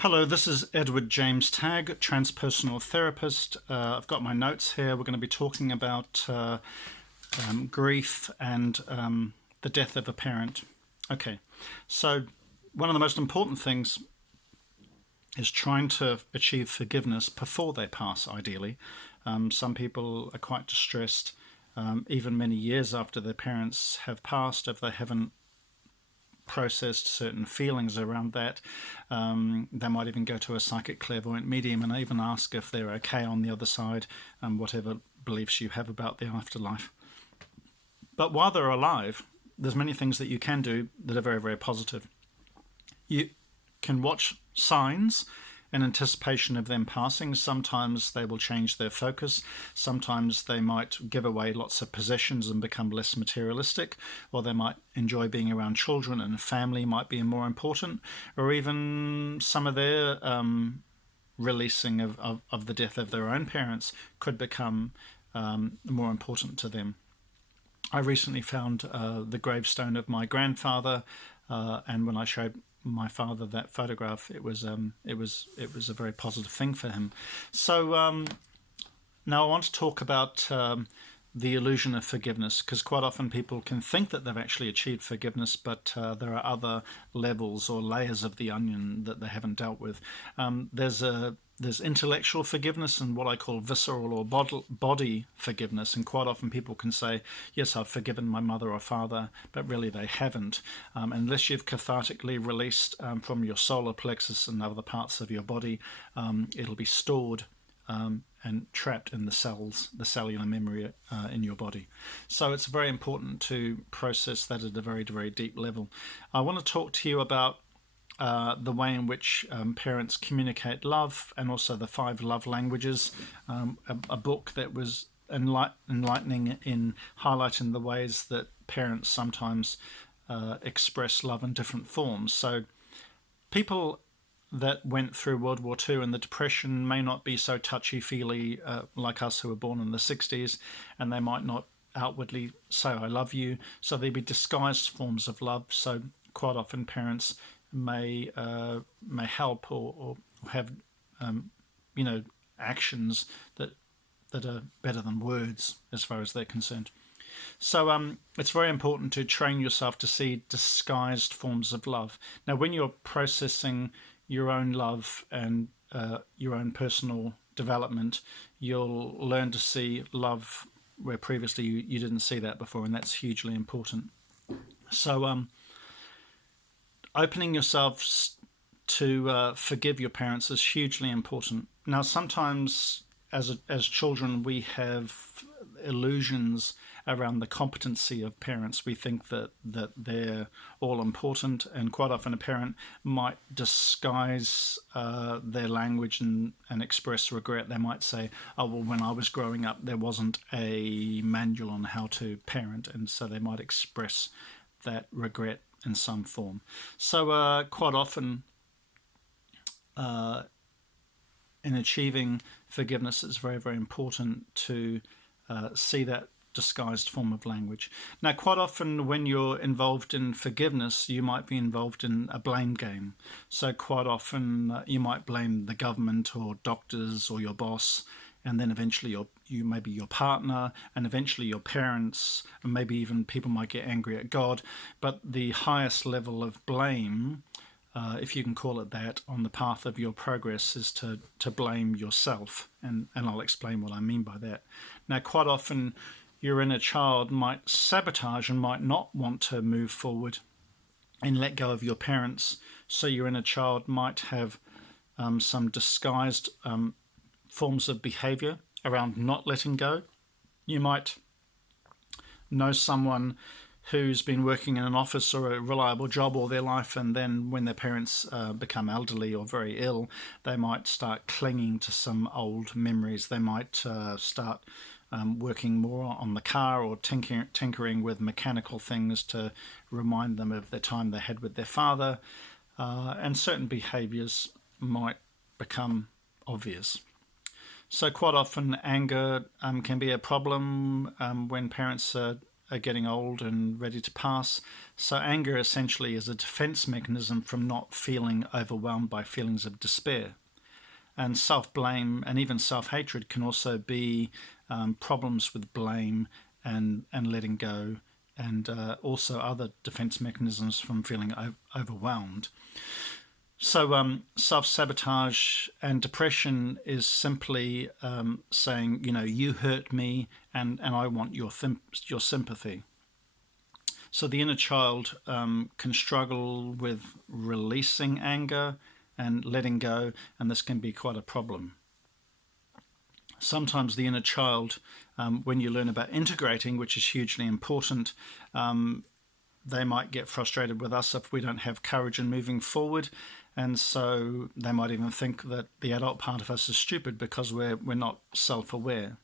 Hello, this is James Tagg, Transpersonal Therapist. I've got my notes here. We're going to be talking about grief and the death of a parent. Okay, so one of the most important things is trying to achieve forgiveness before they pass, ideally. Some people are quite distressed, even many years after their parents have passed, if they haven't processed certain feelings around that. They might even go to a psychic clairvoyant medium and even ask if they're okay on the other side, whatever beliefs you have about the afterlife. But while they're alive, there's many things that you can do that are very, very positive. You can watch signs in anticipation of them passing. Sometimes they will change their focus. Sometimes they might give away lots of possessions and become less materialistic, or they might enjoy being around children and family might be more important, or even some of their releasing of the death of their own parents could become more important to them. I recently found the gravestone of my grandfather, and when I showed my father that photograph, it was a very positive thing for him. So now I want to talk about the illusion of forgiveness, because quite often people can think that they've actually achieved forgiveness, but there are other levels or layers of the onion that they haven't dealt with. There's intellectual forgiveness and what I call visceral or body forgiveness. And quite often people can say, yes, I've forgiven my mother or father, but really they haven't. Unless you've cathartically released from your solar plexus and other parts of your body, it'll be stored and trapped in the cells, the cellular memory in your body. So it's very important to process that at a very, very deep level. I want to talk to you about the way in which parents communicate love, and also the 5 love languages, a book that was enlightening in highlighting the ways that parents sometimes express love in different forms. So people that went through World War II and the Depression may not be so touchy-feely like us who were born in the 60s, and they might not outwardly say I love you, so there'd be disguised forms of love. So quite often parents may help or have actions that are better than words as far as they're concerned. So it's very important to train yourself to see disguised forms of love. Now, when you're processing your own love and your own personal development, you'll learn to see love where previously you didn't see that before, and that's hugely important. So opening yourselves to forgive your parents is hugely important. Now, sometimes as children, we have illusions around the competency of parents. We think that they're all important, and quite often a parent might disguise their language and express regret. They might say, oh, well, when I was growing up, there wasn't a manual on how to parent, and so they might express that regret in some form. So quite often in achieving forgiveness, it's very, very important to see that disguised form of language. Now, quite often when you're involved in forgiveness, you might be involved in a blame game. So quite often you might blame the government or doctors or your boss, and then eventually you maybe your partner, and eventually your parents, and maybe even people might get angry at God. But the highest level of blame, if you can call it that, on the path of your progress is to blame yourself, and I'll explain what I mean by that. Now, quite often your inner child might sabotage and might not want to move forward and let go of your parents, so your inner child might have some disguised forms of behavior around not letting go. You might know someone who's been working in an office or a reliable job all their life, and then when their parents become elderly or very ill, they might start clinging to some old memories. They might start working more on the car or tinkering with mechanical things to remind them of the time they had with their father, and certain behaviors might become obvious. So quite often anger can be a problem when parents are are getting old and ready to pass. So anger essentially is a defense mechanism from not feeling overwhelmed by feelings of despair. And self-blame and even self-hatred can also be problems with blame and letting go, and also other defense mechanisms from feeling overwhelmed. So self-sabotage and depression is simply saying, you hurt me and I want your sympathy. So the inner child can struggle with releasing anger and letting go, and this can be quite a problem. Sometimes the inner child, when you learn about integrating, which is hugely important, they might get frustrated with us if we don't have courage in moving forward, and so they might even think that the adult part of us is stupid because we're not self-aware.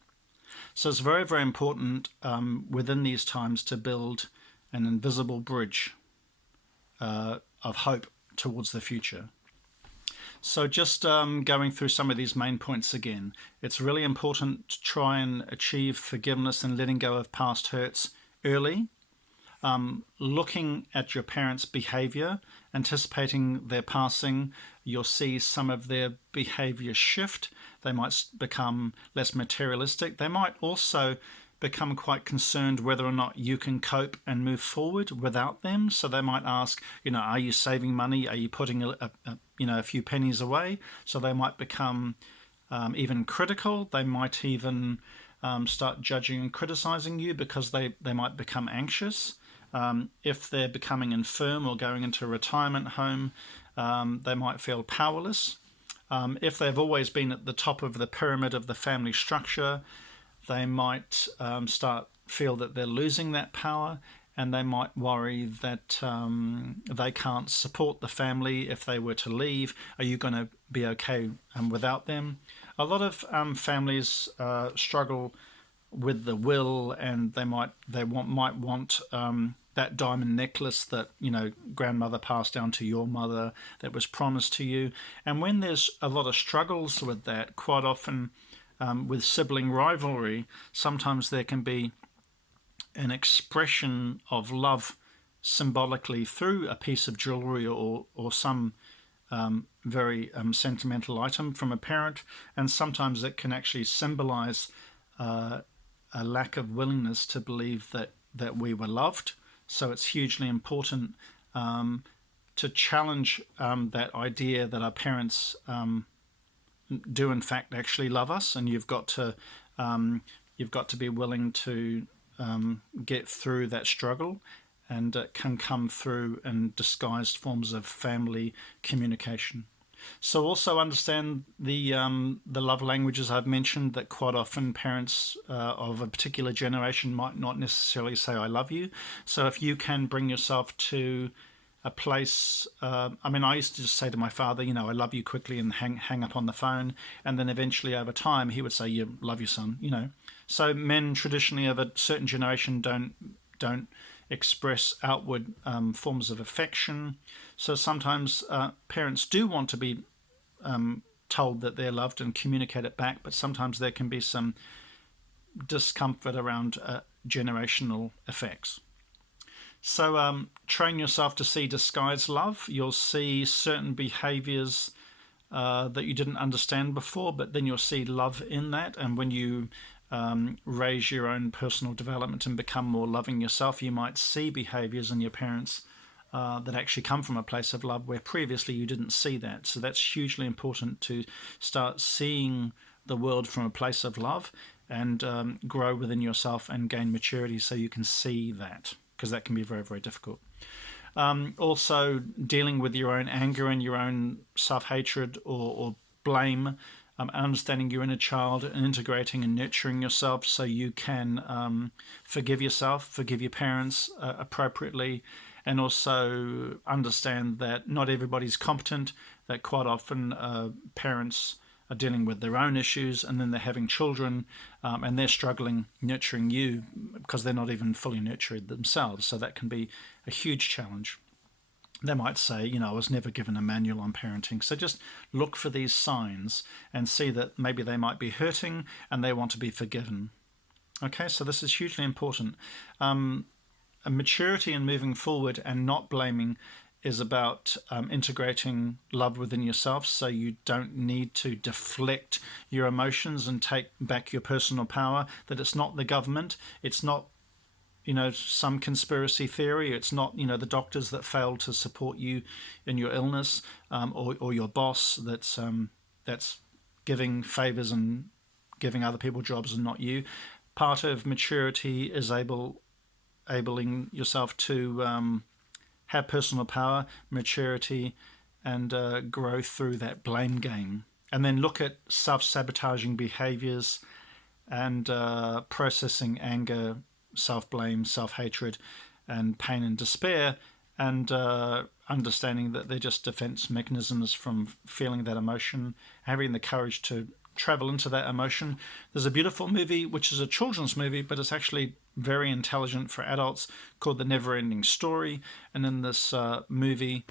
So it's very, very important within these times to build an invisible bridge of hope towards the future. So just going through some of these main points again, it's really important to try and achieve forgiveness and letting go of past hurts early. Looking at your parents' behavior, anticipating their passing, you'll see some of their behavior shift. They might become less materialistic. They might also become quite concerned whether or not you can cope and move forward without them. So they might ask, are you saving money? Are you putting a few pennies away? So they might become even critical. They might even start judging and criticizing you because they might become anxious. If they're becoming infirm or going into a retirement home, they might feel powerless. If they've always been at the top of the pyramid of the family structure, they might feel that they're losing that power, and they might worry that they can't support the family if they were to leave. Are you going to be okay without them? A lot of families struggle with the will, and they might want that diamond necklace that grandmother passed down to your mother that was promised to you. And when there's a lot of struggles with that, quite often with sibling rivalry, sometimes there can be an expression of love symbolically through a piece of jewelry or some very sentimental item from a parent, and sometimes it can actually symbolize a lack of willingness to believe that we were loved. So it's hugely important to challenge that idea that our parents do in fact actually love us, and you've got to be willing to get through that struggle, and it can come through in disguised forms of family communication. So also understand the love languages I've mentioned, that quite often parents of a particular generation might not necessarily say I love you. So if you can bring yourself to a place, I used to just say to my father, I love you quickly, and hang up on the phone, and then eventually over time he would say, yeah, love you, son. So men traditionally of a certain generation don't express outward forms of affection. So sometimes parents do want to be told that they're loved and communicate it back, but sometimes there can be some discomfort around generational effects. So train yourself to see disguised love. You'll see certain behaviors that you didn't understand before, but then you'll see love in that. And when you raise your own personal development and become more loving yourself, you might see behaviors in your parents that actually come from a place of love where previously you didn't see that. So that's hugely important, to start seeing the world from a place of love and grow within yourself and gain maturity so you can see that, because that can be very, very difficult. Also, dealing with your own anger and your own self-hatred or blame, understanding your inner child and integrating and nurturing yourself so you can forgive yourself, forgive your parents appropriately, and also understand that not everybody's competent, that quite often parents are dealing with their own issues, and then they're having children and they're struggling nurturing you because they're not even fully nurtured themselves. So that can be a huge challenge. They might say, I was never given a manual on parenting. So just look for these signs and see that maybe they might be hurting and they want to be forgiven. Okay, so this is hugely important. A maturity in moving forward and not blaming is about integrating love within yourself, so you don't need to deflect your emotions and take back your personal power. That it's not the government, it's not some conspiracy theory, it's not the doctors that failed to support you in your illness, or your boss that's giving favors and giving other people jobs and not you. Part of maturity is enabling yourself to have personal power, maturity, and grow through that blame game. And then look at self-sabotaging behaviors and processing anger, self-blame, self-hatred, and pain and despair, and understanding that they're just defense mechanisms from feeling that emotion, having the courage to travel into that emotion. There's a beautiful movie, which is a children's movie, but it's actually very intelligent for adults, called The Never-Ending Story. And in this movie,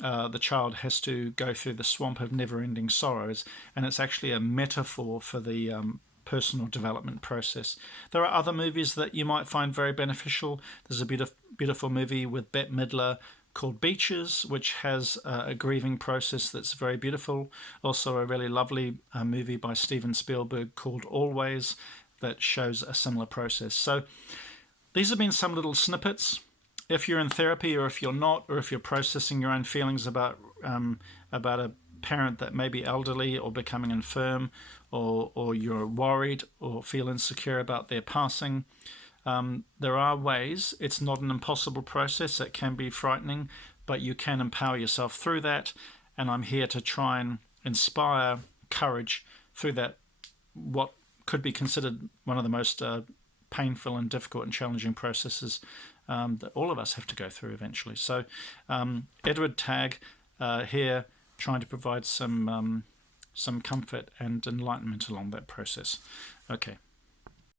the child has to go through the swamp of never-ending sorrows, and it's actually a metaphor for the personal development process. There are other movies that you might find very beneficial. There's a beautiful movie with Bette Midler called Beaches, which has a grieving process that's very beautiful. Also a really lovely movie by Steven Spielberg called Always that shows a similar process. So these have been some little snippets. If you're in therapy, or if you're not, or if you're processing your own feelings about a parent that may be elderly or becoming infirm, or you're worried or feel insecure about their passing, there are ways. It's not an impossible process. It can be frightening, but you can empower yourself through that. And I'm here to try and inspire courage through that, what could be considered one of the most painful and difficult and challenging processes that all of us have to go through eventually. So Edward Tagg here, trying to provide some comfort and enlightenment along that process. Okay.